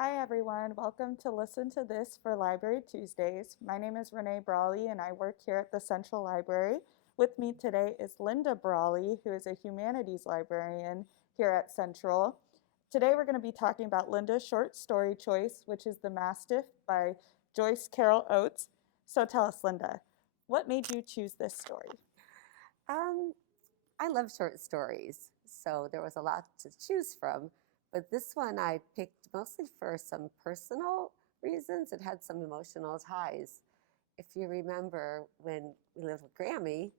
Hi everyone, welcome to Listen to This for Library Tuesdays. My name is Renee Brawley and I work here at the Central Library. With me today is Linda Brawley, who is a humanities librarian here at Central. Today we're going to be talking about Linda's short story choice, which is The Mastiff by Joyce Carol Oates. So tell us, Linda, what made you choose this story? I love short stories, so there was a lot to choose from. But this one I picked mostly for some personal reasons. It had some emotional ties. If you remember when we lived with Grammy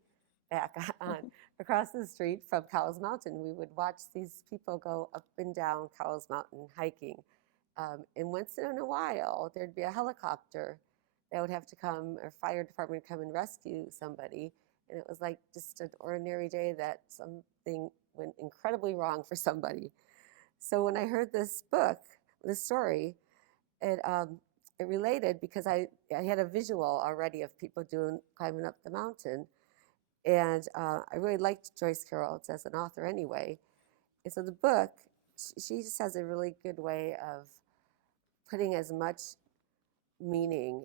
back on across the street from Cowles Mountain, we would watch these people go up and down Cowles Mountain hiking. And once in a while, there'd be a helicopter that would have to come, or fire department come and rescue somebody. And it was like just an ordinary day that something went incredibly wrong for somebody. So when I heard this story, it related because I had a visual already of people climbing up the mountain. And I really liked Joyce Carol Oates as an author anyway. And so the book, she just has a really good way of putting as much meaning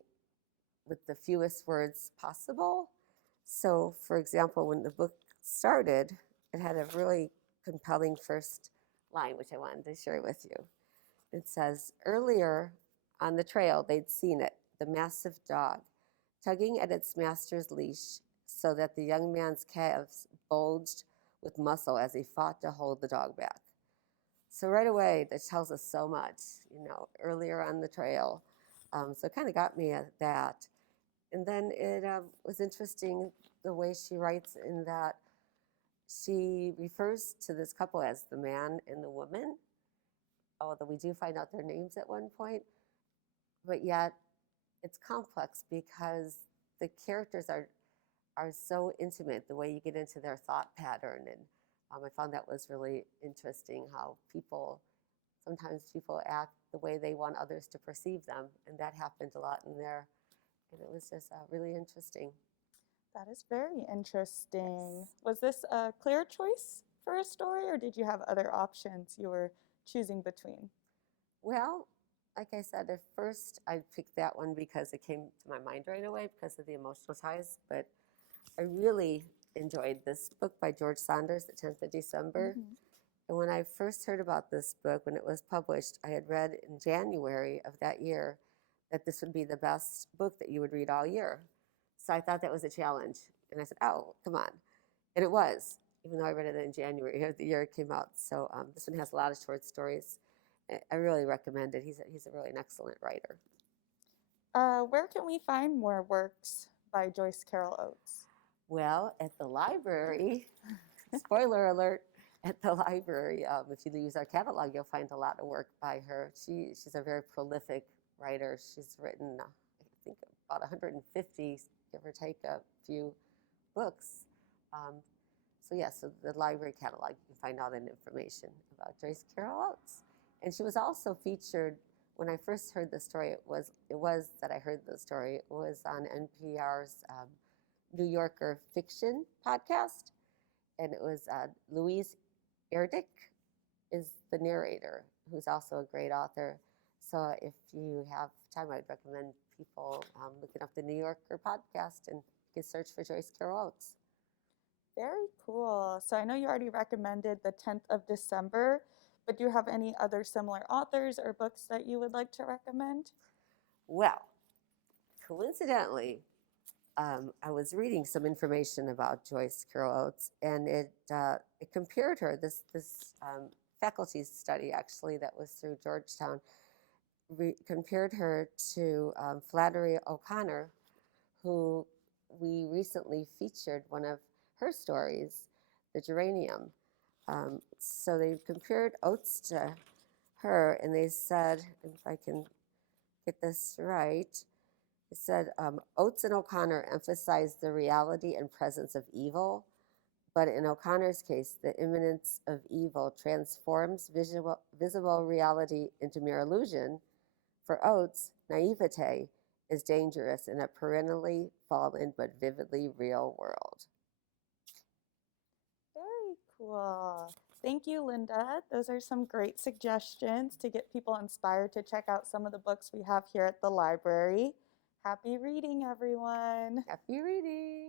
with the fewest words possible. So, for example, when the book started, it had a really compelling first line, which I wanted to share with you. It says, earlier on the trail, they'd seen it, the massive dog, tugging at its master's leash so that the young man's calves bulged with muscle as he fought to hold the dog back. So right away, that tells us so much, earlier on the trail. So it kind of got me at that. And then it was interesting the way she writes in that she refers to this couple as the man and the woman, although we do find out their names at one point. But yet it's complex because the characters are so intimate, the way you get into their thought pattern. And I found that was really interesting, how sometimes people act the way they want others to perceive them. And that happened a lot in there. And it was just really interesting. That is very interesting. Yes. Was this a clear choice for a story, or did you have other options you were choosing between? Well, like I said, at first I picked that one because it came to my mind right away because of the emotional ties. But I really enjoyed this book by George Saunders, The 10th of December. Mm-hmm. And when I first heard about this book, when it was published, I had read in January of that year that this would be the best book that you would read all year. So I thought that was a challenge. And I said, oh, come on. And it was, even though I read it in January of the year it came out. So this one has a lot of short stories. I really recommend it. He's a really an excellent writer. Where can we find more works by Joyce Carol Oates? Well, at the library, spoiler alert, at the library, if you use our catalog, you'll find a lot of work by her. She's a very prolific writer. She's written, I think, about 150, give or take a few books. So the library catalog, you can find all that information about Joyce Carol Oates. And she was also featured, when I first heard the story, it was that I heard the story, it was on NPR's New Yorker Fiction podcast. And it was Louis Erdich is the narrator, who's also a great author. So if you have time, I'd recommend people looking up the New Yorker podcast and you can search for Joyce Carol Oates. Very cool. So I know you already recommended The 10th of December, but do you have any other similar authors or books that you would like to recommend? Well, coincidentally, I was reading some information about Joyce Carol Oates, and it compared her, this faculty study actually that was through Georgetown, compared her to Flannery O'Connor, who we recently featured one of her stories, The Geranium. So they compared Oates to her, and they said, if I can get this right, it said, Oates and O'Connor emphasized the reality and presence of evil, but in O'Connor's case, the imminence of evil transforms visible reality into mere illusion. For Oates, naivete is dangerous in a perennially fallen but vividly real world. Very cool. Thank you, Linda. Those are some great suggestions to get people inspired to check out some of the books we have here at the library. Happy reading, everyone. Happy reading.